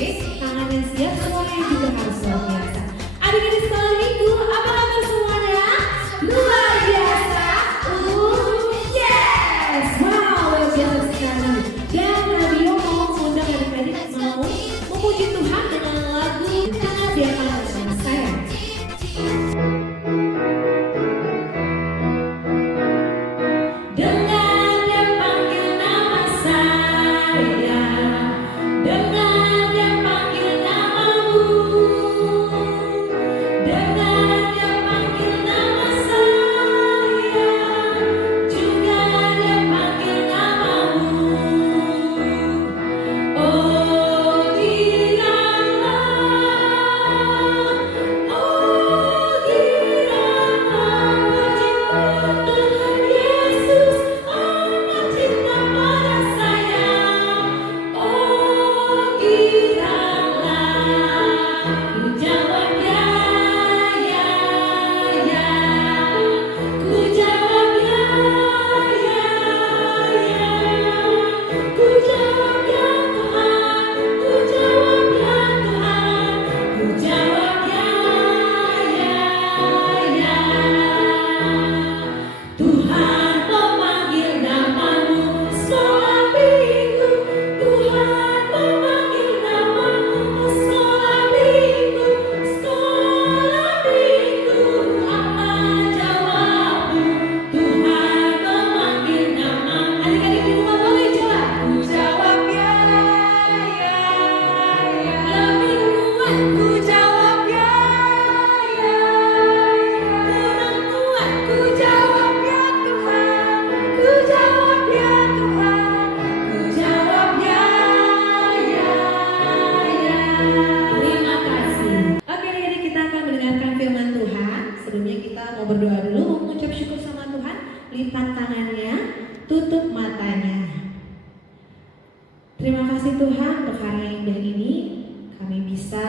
Oke, tangannya siap, semuanya juga harus luar biasa. Adik-adik sekolah minggu, apa kabar semuanya? Luar biasa. Yes! Wow, luar biasa sekali. Dan Radio mau mengundang adik-adik mau memuji Tuhan dengan lagu Karena Dia Maha Dengan Saya. Dengan Dia panggil nama saya, dengan Dia panggil namamu, dengan Dia panggil nama saya, juga Dia panggil namamu. Oh giralah, Tuhan Yesus, amat cinta pada saya. Oh giralah, ku jawab ya, ya, ya. Ku jawab ya, ya, ya. Ku jawab ya Tuhan, ku jawab ya Tuhan, ku jawab ya, ya, ya. Tuhan memanggil namamu sekolah minggu, Tuhan memanggil namamu sekolah minggu, sekolah minggu. Apa jawabmu? Tuhan memanggil namamu. Adik-adik di rumah boleh jawab. Ku jawab ya, ya, ya. Lebih kuat. Ku jawab ya, ya, ya. Kurang kuat. Ku jawab ya Tuhan. Ku jawab ya Tuhan. Ku jawab ya, ya, ya. Terima kasih. Oke, adik-adik, kita akan mendengarkan firman Tuhan. Sebelumnya kita mau berdoa dulu, mengucap syukur sama Tuhan. Lipat tangannya, tutup matanya. Terima kasih Tuhan untuk hari yang indah ini. Kami bisa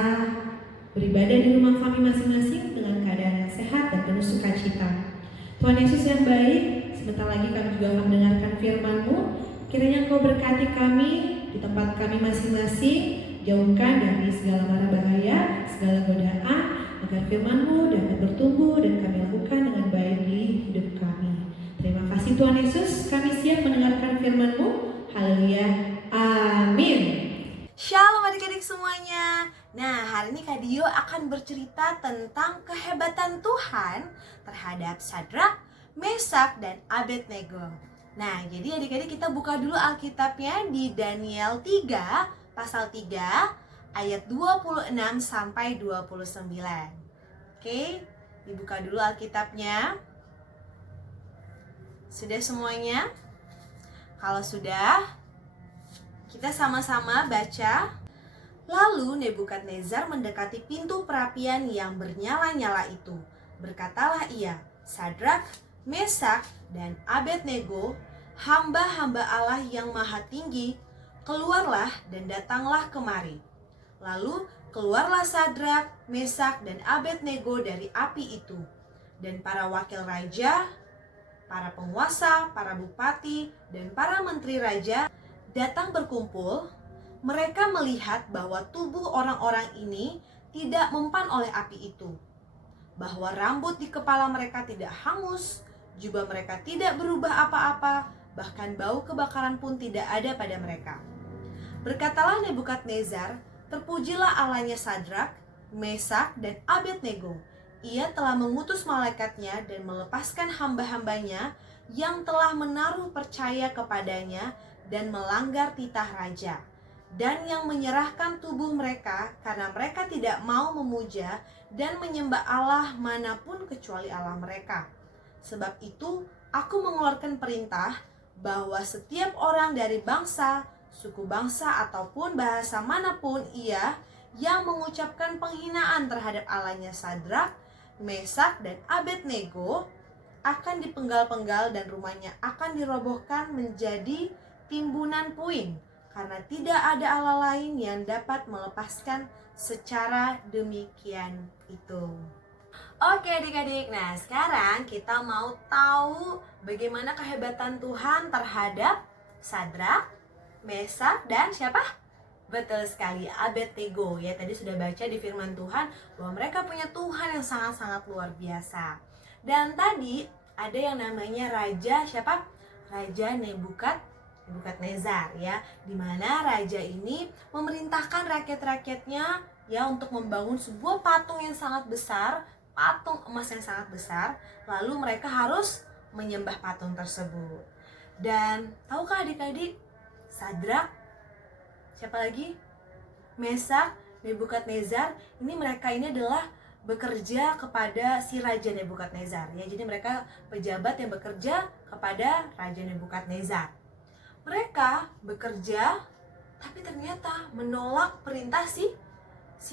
beribadah di rumah kami masing-masing dengan keadaan yang sehat dan penuh sukacita. Tuhan Yesus yang baik, sebentar lagi kami juga akan mendengarkan firman-Mu. Kiranya Engkau berkati kami di tempat kami masing-masing, jauhkan dari segala mara bahaya, segala godaan, agar firman-Mu dapat bertumbuh dan kami lakukan dengan baik di hidup kami. Terima kasih Tuhan Yesus, kami siap mendengarkan firman-Mu. Haleluya, amin. Shalom adik-adik semuanya. Nah, hari ini Kak Dio akan bercerita tentang kehebatan Tuhan terhadap Sadrak, Mesak, dan Abednego. Nah, jadi adik-adik kita buka dulu Alkitabnya di Daniel 3, pasal 3, ayat 26 sampai 29. Oke, dibuka dulu Alkitabnya. Sudah semuanya? Kalau sudah, kita sama-sama baca. Lalu Nebukadnezar mendekati pintu perapian yang bernyala-nyala itu. Berkatalah ia, Sadrak, Mesak, dan Abednego, hamba-hamba Allah yang maha tinggi, keluarlah dan datanglah kemari. Lalu keluarlah Sadrak, Mesak, dan Abednego dari api itu. Dan para wakil raja, para penguasa, para bupati, dan para menteri raja datang berkumpul. Mereka melihat bahwa tubuh orang-orang ini tidak mempan oleh api itu, bahwa rambut di kepala mereka tidak hangus, jubah mereka tidak berubah apa-apa, bahkan bau kebakaran pun tidak ada pada mereka. Berkatalah Nebukadnezar, terpujilah Allahnya Sadrak, Mesak, dan Abednego. Ia telah mengutus malaikatnya dan melepaskan hamba-hambanya yang telah menaruh percaya kepadanya dan melanggar titah raja, dan yang menyerahkan tubuh mereka karena mereka tidak mau memuja dan menyembah Allah manapun kecuali Allah mereka. Sebab itu aku mengeluarkan perintah bahwa setiap orang dari bangsa, suku bangsa ataupun bahasa manapun ia yang mengucapkan penghinaan terhadap Allahnya Sadrak, Mesak, dan Abednego akan dipenggal-penggal dan rumahnya akan dirobohkan menjadi timbunan puing, karena tidak ada Allah lain yang dapat melepaskan secara demikian itu. Oke adik-adik, nah sekarang kita mau tahu bagaimana kehebatan Tuhan terhadap Sadrak, Mesak, dan siapa? Betul sekali, Abednego ya. Tadi sudah baca di firman Tuhan bahwa mereka punya Tuhan yang sangat-sangat luar biasa. Dan tadi ada yang namanya raja siapa? Raja Nebukadnezar ya. Dimana raja ini memerintahkan rakyat-rakyatnya ya untuk membangun sebuah patung yang sangat besar, patung emas yang sangat besar. Lalu mereka harus menyembah patung tersebut. Dan tahukah adik-adik, Sadrak, siapa lagi? Mesak, Nebukadnezar, mereka ini adalah bekerja kepada si Raja Nebukadnezar ya. Jadi mereka pejabat yang bekerja kepada Raja Nebukadnezar. Mereka bekerja tapi ternyata menolak perintah si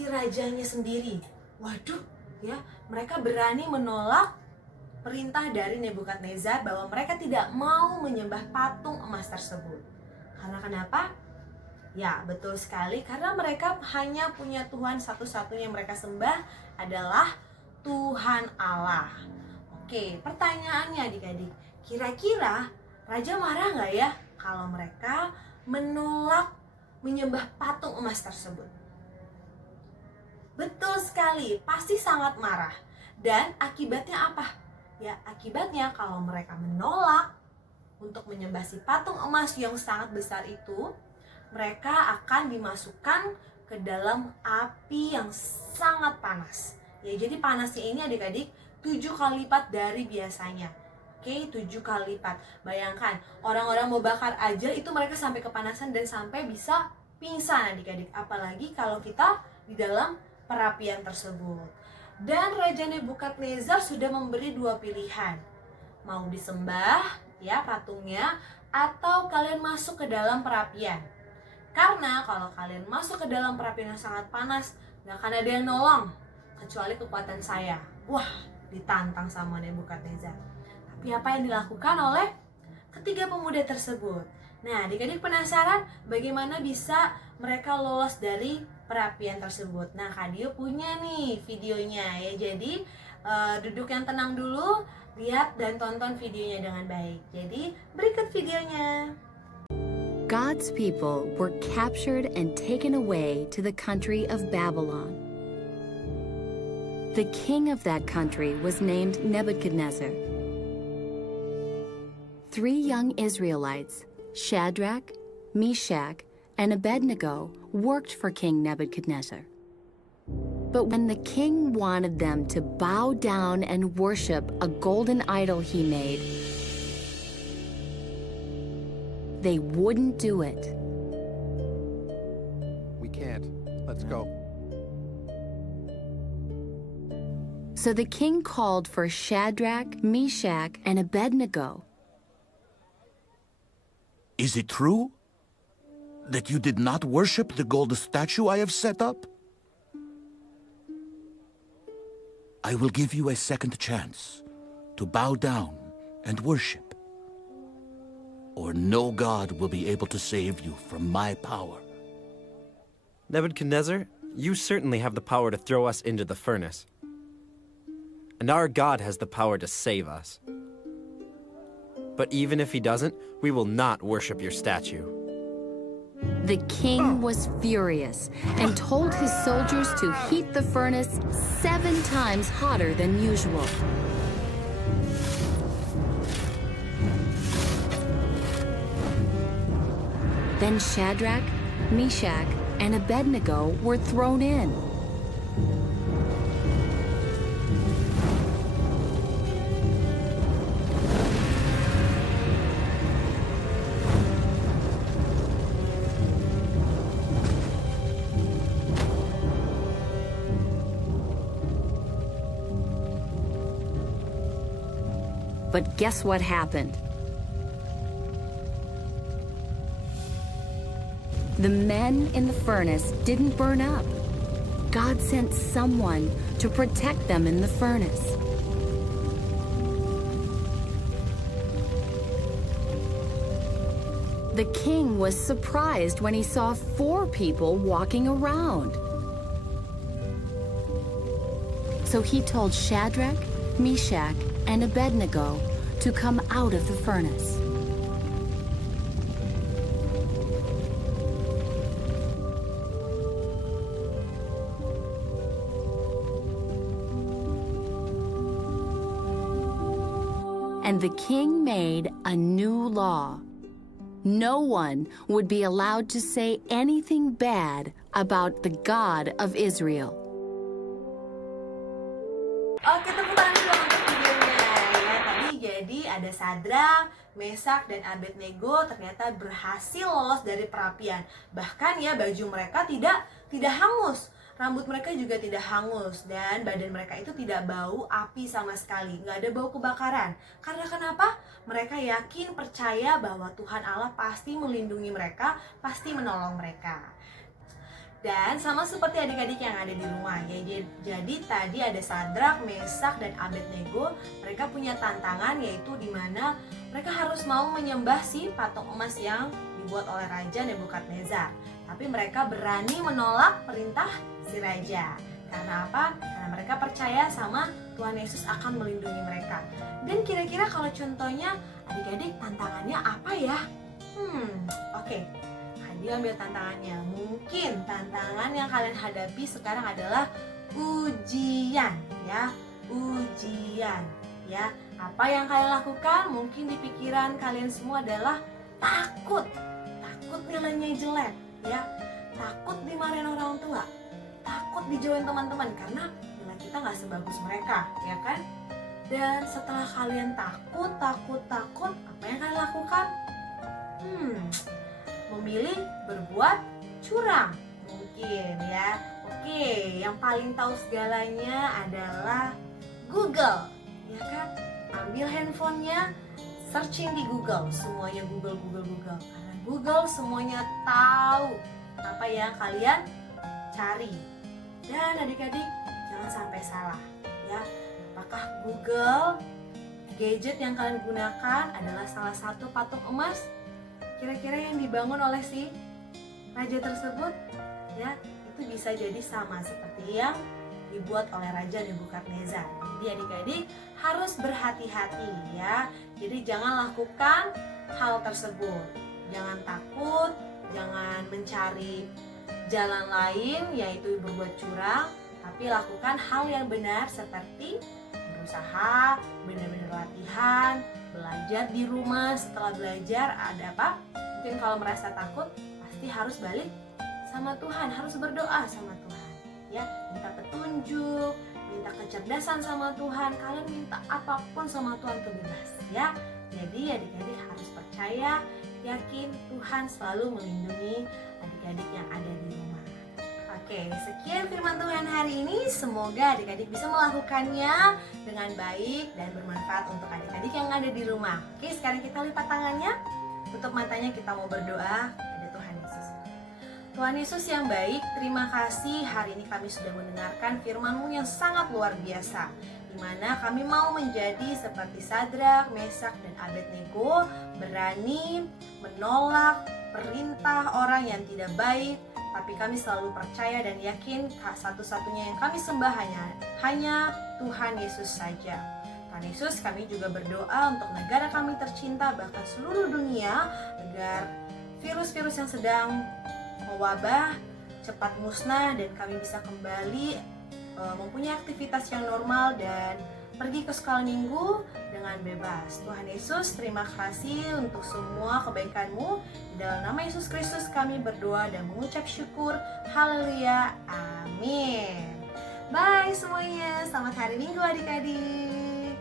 rajanya sendiri. Waduh, ya, mereka berani menolak perintah dari Nebukadnezar bahwa mereka tidak mau menyembah patung emas tersebut. Karena kenapa? Ya, betul sekali, karena mereka hanya punya Tuhan satu-satunya yang mereka sembah adalah Tuhan Allah. Oke, pertanyaannya adik-adik, kira-kira raja marah nggak ya kalau mereka menolak menyembah patung emas tersebut? Betul sekali, pasti sangat marah. Dan akibatnya apa? Ya, akibatnya kalau mereka menolak untuk menyembah si patung emas yang sangat besar itu, mereka akan dimasukkan ke dalam api yang sangat panas. Ya, jadi panasnya ini adik-adik 7 kali lipat dari biasanya. Oke, 7 kali lipat. Bayangkan, orang-orang mau bakar aja itu mereka sampai kepanasan dan sampai bisa pingsan adik-adik. Apalagi kalau kita di dalam perapian tersebut. Dan Raja Nebukadnezar sudah memberi 2 pilihan. Mau disembah ya patungnya, atau kalian masuk ke dalam perapian. Karena kalau kalian masuk ke dalam perapian yang sangat panas, gak akan ada yang nolong kecuali kekuatan saya. Wah, ditantang sama Nebukadnezar. Tapi apa yang dilakukan oleh ketiga pemuda tersebut? Nah, adik-adik penasaran bagaimana bisa mereka lolos dari perapian tersebut? Nah, Kak Dio punya nih videonya ya. Jadi duduk yang tenang dulu, lihat dan tonton videonya dengan baik. Jadi berikut videonya. God's people were captured and taken away to the country of Babylon. The king of that country was named Nebuchadnezzar. 3 young Israelites, Shadrach, Meshach, and Abednego, worked for King Nebuchadnezzar. But when the king wanted them to bow down and worship a golden idol he made, they wouldn't do it. We can't. Let's go. So the king called for Shadrach, Meshach, and Abednego. Is it true that you did not worship the golden statue I have set up? I will give you a second chance to bow down and worship, or no God will be able to save you from my power. Nebuchadnezzar, you certainly have the power to throw us into the furnace. And our God has the power to save us. But even if he doesn't, we will not worship your statue. The king was furious and told his soldiers to heat the furnace 7 times hotter than usual. Then Shadrach, Meshach, and Abednego were thrown in. But guess what happened? The men in the furnace didn't burn up. God sent someone to protect them in the furnace. The king was surprised when he saw 4 people walking around. So he told Shadrach, Meshach, and Abednego to come out of the furnace. and the king made a new law. No one would be allowed to say anything bad about the God of Israel. Oke, tepuk tangan dulu untuk videonya ya. Tadi jadi ada Sadrak, Mesak, dan Abednego ternyata berhasil lolos dari perapian. Bahkan ya baju mereka tidak hangus. Rambut mereka juga tidak hangus dan badan mereka itu tidak bau api sama sekali, nggak ada bau kebakaran. Karena kenapa? Mereka yakin, percaya bahwa Tuhan Allah pasti melindungi mereka, pasti menolong mereka. Dan sama seperti adik-adik yang ada di rumah ya. Jadi tadi ada Sadrak, Mesak, dan Abednego. Mereka punya tantangan yaitu di mana mereka harus mau menyembah si patung emas yang dibuat oleh Raja Nebukadnezar. Tapi mereka berani menolak perintah si raja. Karena apa? Karena mereka percaya sama Tuhan Yesus akan melindungi mereka. Dan kira-kira kalau contohnya adik-adik tantangannya apa ya? Oke. Dia ambil tantangannya. Mungkin tantangan yang kalian hadapi sekarang adalah ujian ya. Ujian ya. Apa yang kalian lakukan? Mungkin di pikiran kalian semua adalah takut. Takut nilainya jelek ya. Takut dimarahin orang tua. Takut dijauhin teman-teman karena nilai kita nggak sebagus mereka, ya kan? Dan setelah kalian takut, apa yang kalian lakukan? Memilih berbuat curang mungkin ya. Oke, yang paling tahu segalanya adalah Google, ya kan? Ambil handphonenya, searching di Google, semuanya Google. Karena Google semuanya tahu apa yang kalian cari. Dan adik-adik jangan sampai salah ya. Apakah Google gadget yang kalian gunakan adalah salah satu patung emas kira-kira yang dibangun oleh si raja tersebut? Ya, itu bisa jadi sama seperti yang dibuat oleh Raja Nebukadnezar. Jadi adik-adik harus berhati-hati ya. Jadi jangan lakukan hal tersebut. Jangan takut, jangan mencari jalan lain yaitu berbuat curang, tapi lakukan hal yang benar seperti berusaha, benar-benar latihan, belajar di rumah. Setelah belajar ada apa? Mungkin kalau merasa takut pasti harus balik sama Tuhan, harus berdoa sama Tuhan ya, minta petunjuk, minta kecerdasan sama Tuhan. Kalian minta apapun sama Tuhan itu bebas ya. Jadi adik-adik harus percaya, yakin Tuhan selalu melindungi adik-adik yang ada di rumah. Oke, sekian firman Tuhan hari ini. Semoga adik-adik bisa melakukannya dengan baik dan bermanfaat untuk adik-adik yang ada di rumah. Oke, sekarang kita lipat tangannya, tutup matanya, kita mau berdoa kepada Tuhan Yesus. Tuhan Yesus yang baik, terima kasih hari ini kami sudah mendengarkan firman-Mu yang sangat luar biasa, di mana kami mau menjadi seperti Sadrak, Mesak, dan Abednego, berani menolak perintah orang yang tidak baik, tapi kami selalu percaya dan yakin satu-satunya yang kami sembah hanya Tuhan Yesus saja. Tuhan Yesus, kami juga berdoa untuk negara kami tercinta, bahkan seluruh dunia, agar virus-virus yang sedang mewabah cepat musnah dan kami bisa kembali mempunyai aktivitas yang normal dan pergi ke sekolah minggu dengan bebas. Tuhan Yesus, terima kasih untuk semua kebaikan-Mu. Di dalam nama Yesus Kristus kami berdoa dan mengucap syukur. Haleluya. Amin. Bye semuanya. Selamat hari Minggu adik-adik.